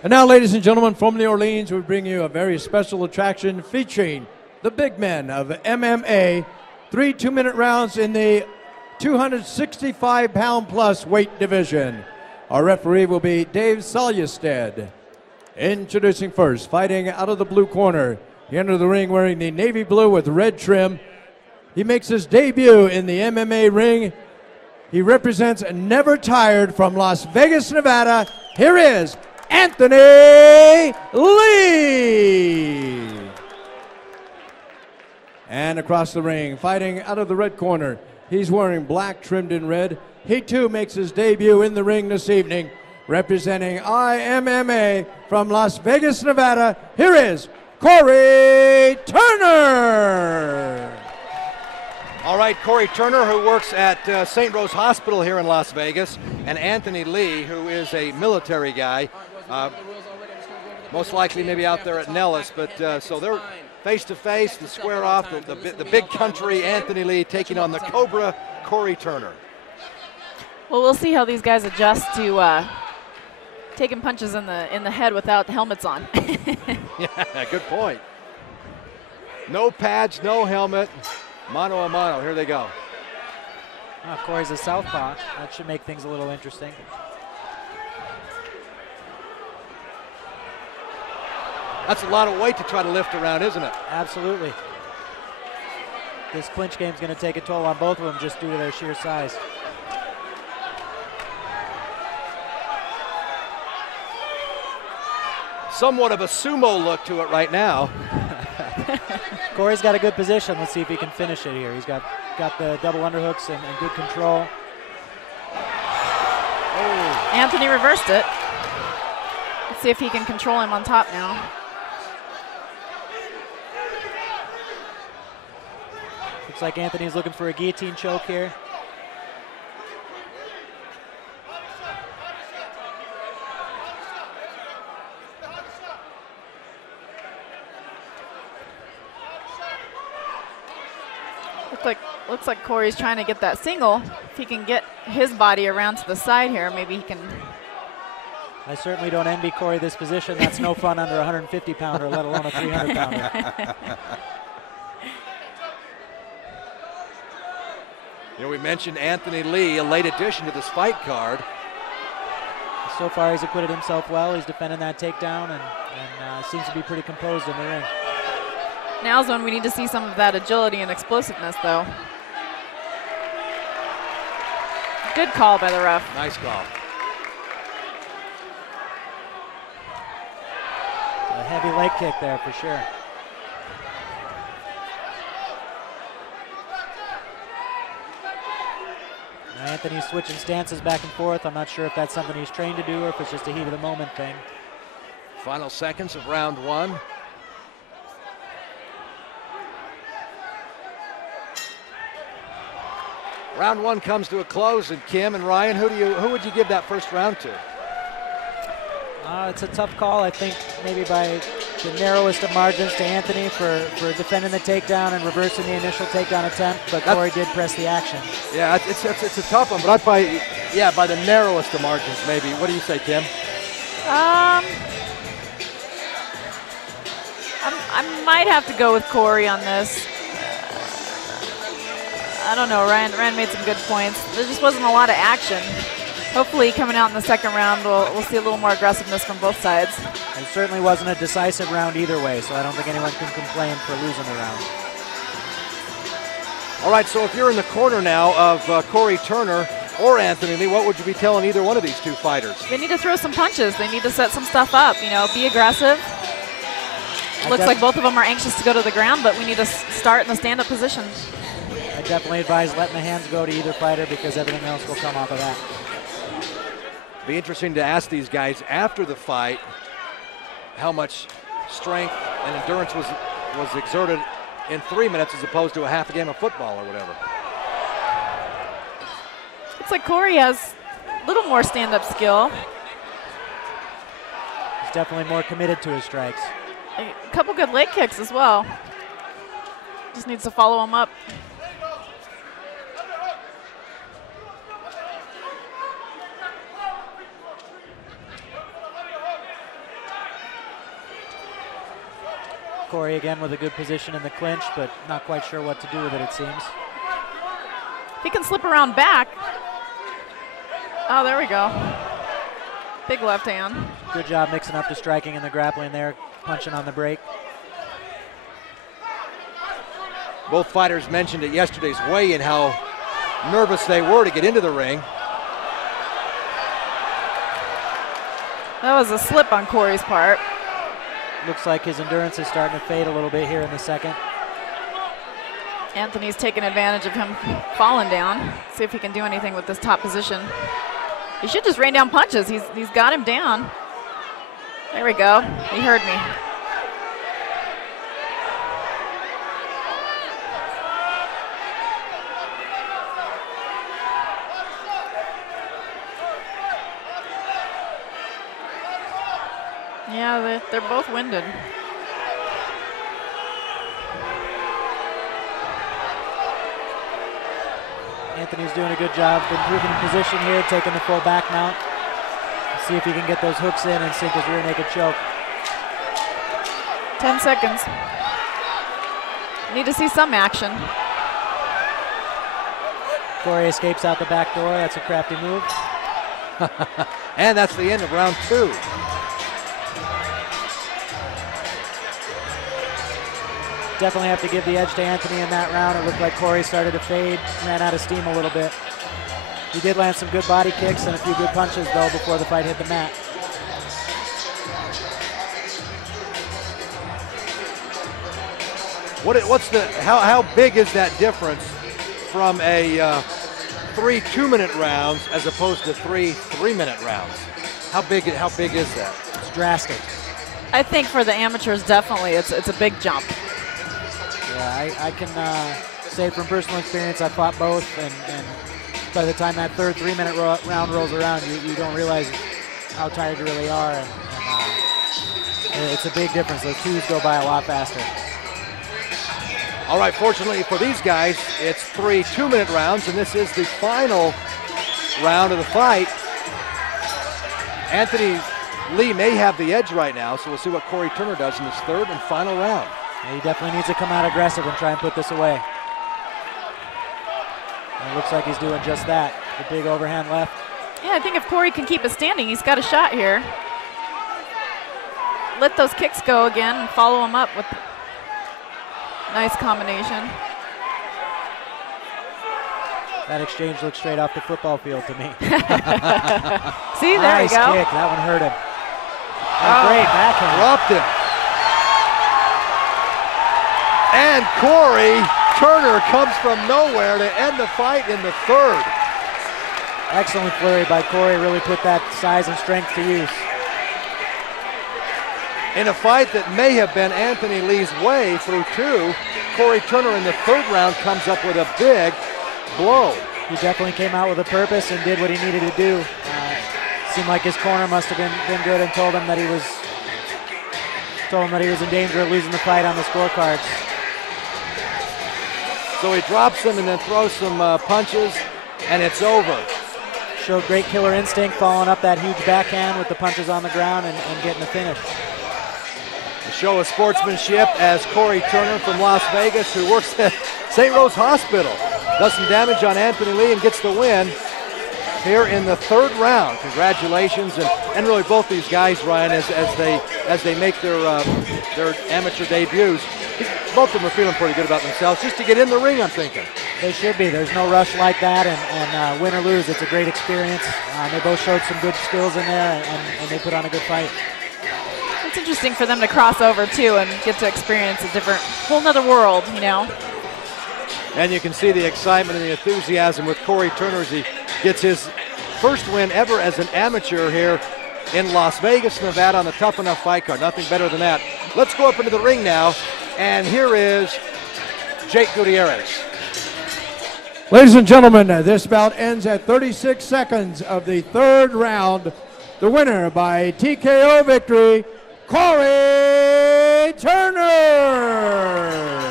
And now, ladies and gentlemen, from New Orleans, we bring you a very special attraction featuring the big men of MMA. 3 2-minute rounds in the 265-pound plus weight division. Our referee will be Dave Salyestead. Introducing first, fighting out of the blue corner. He entered the ring wearing the navy blue with red trim. He makes his debut in the MMA ring. He represents Never Tired from Las Vegas, Nevada. Here is Anthony Lee. And across the ring, fighting out of the red corner. He's wearing black trimmed in red. He too makes his debut in the ring this evening. Representing IMMA from Las Vegas, Nevada. Here is Cory Turner. All right, Cory Turner, who works at St. Rose Hospital here in Las Vegas, and Anthony Lee, who is a military guy, most likely maybe out there at Nellis, but so they're face-to-face, the square-off, the big country, Anthony Lee taking on the Cobra, Cory Turner. Well, we'll see how these guys adjust to taking punches in the head without helmets on. Yeah, good point. No pads, no helmet. Mano a mano, here they go. Oh, Cory's a southpaw. That should make things a little interesting. That's a lot of weight to try to lift around, isn't it? Absolutely. This clinch game's going to take a toll on both of them just due to their sheer size. Somewhat of a sumo look to it right now. Cory's got a good position. Let's see if he can finish it here. He's got the double underhooks and good control. Oh. Anthony reversed it. Let's see if he can control him on top now. Looks like Anthony's looking for a guillotine choke here. Looks like Cory's trying to get that single. If he can get his body around to the side here, maybe he can. I certainly don't envy Cory this position. That's no fun under a 150-pounder, let alone a 300-pounder. You know, we mentioned Anthony Lee, a late addition to this fight card. So far, he's acquitted himself well. He's defending that takedown and seems to be pretty composed in the ring. Now's when we need to see some of that agility and explosiveness, though. Good call by the ref. Nice call. A heavy leg kick there for sure. Now Anthony's switching stances back and forth. I'm not sure if that's something he's trained to do or if it's just a heat of the moment thing. Final seconds of round one. Round one comes to a close, and Kim and Ryan, who would you give that first round to? It's a tough call. I think maybe by the narrowest of margins to Anthony for defending the takedown and reversing the initial takedown attempt, but Cory did press the action. Yeah, it's a tough one, but I'd probably, yeah, by the narrowest of margins maybe. What do you say, Kim? I might have to go with Cory on this. I don't know, Ryan made some good points. There just wasn't a lot of action. Hopefully coming out in the second round, we'll see a little more aggressiveness from both sides. It certainly wasn't a decisive round either way, so I don't think anyone can complain for losing the round. All right, so if you're in the corner now of Cory Turner or Anthony Lee, what would you be telling either one of these two fighters? They need to throw some punches. They need to set some stuff up, you know, be aggressive. Looks like both of them are anxious to go to the ground, but we need to start in the stand-up position. I definitely advise letting the hands go to either fighter because everything else will come off of that. Be interesting to ask these guys after the fight how much strength and endurance was exerted in 3 minutes as opposed to a half a game of football or whatever. It's like Cory has a little more stand-up skill. He's definitely more committed to his strikes. A couple good leg kicks as well. Just needs to follow him up. Cory again with a good position in the clinch, but not quite sure what to do with it, it seems. If he can slip around back. Oh, there we go. Big left hand. Good job mixing up the striking and the grappling there, punching on the break. Both fighters mentioned at yesterday's weigh-in how nervous they were to get into the ring. That was a slip on Cory's part. Looks like his endurance is starting to fade a little bit here in the second. Anthony's taking advantage of him falling down. See if he can do anything with this top position. He should just rain down punches. He's got him down. There we go. He heard me. Yeah, they're both winded. Anthony's doing a good job improving position here, taking the full back mount. Let's see if he can get those hooks in and sink his rear naked choke. 10 seconds. Need to see some action. Cory escapes out the back door. That's a crafty move. And that's the end of round 2. Definitely have to give the edge to Anthony in that round. It looked like Cory started to fade, ran out of steam a little bit. He did land some good body kicks and a few good punches, though, before the fight hit the mat. How big is that difference from a 3 2-minute rounds as opposed to 3 3-minute rounds? How big is that? It's drastic. I think for the amateurs, definitely, it's a big jump. Yeah, I can say from personal experience, I fought both, and by the time that third 3-minute round rolls around, you don't realize how tired you really are, and it's a big difference. Those twos go by a lot faster. All right, fortunately for these guys, it's 3 2-minute rounds, and this is the final round of the fight. Anthony Lee may have the edge right now, so we'll see what Cory Turner does in this third and final round. Yeah, he definitely needs to come out aggressive and try and put this away. And it looks like he's doing just that. The big overhand left. Yeah, I think if Cory can keep it standing, he's got a shot here. Let those kicks go again and follow him up with nice combination. That exchange looks straight off the football field to me. See, there nice you go. Kick. That one hurt him. Great backhand. Dropped him. And Cory Turner comes from nowhere to end the fight in the third. Excellent flurry by Cory. Really put that size and strength to use. In a fight that may have been Anthony Lee's way through 2, Cory Turner in the third round comes up with a big blow. He definitely came out with a purpose and did what he needed to do. Seemed like his corner must have been good and told him that he was in danger of losing the fight on the scorecards. So he drops him and then throws some punches, and it's over. Showed great killer instinct, following up that huge backhand with the punches on the ground and getting the finish. A show of sportsmanship as Cory Turner from Las Vegas, who works at St. Rose Hospital, does some damage on Anthony Lee and gets the win here in the third round. Congratulations, and really both these guys, Ryan, as they make their amateur debuts. Both of them are feeling pretty good about themselves. Just to get in the ring, I'm thinking. They should be. There's no rush like that, and win or lose, it's a great experience. They both showed some good skills in there, and they put on a good fight. It's interesting for them to cross over, too, and get to experience a different, whole nother world, you know. And you can see the excitement and the enthusiasm with Cory Turner as he gets his first win ever as an amateur here in Las Vegas, Nevada on the Tuff-N-Uff fight card. Nothing better than that. Let's go up into the ring now, and here is Jake Gutierrez. Ladies and gentlemen, this bout ends at 36 seconds of the third round. The winner by TKO victory, Cory Turner.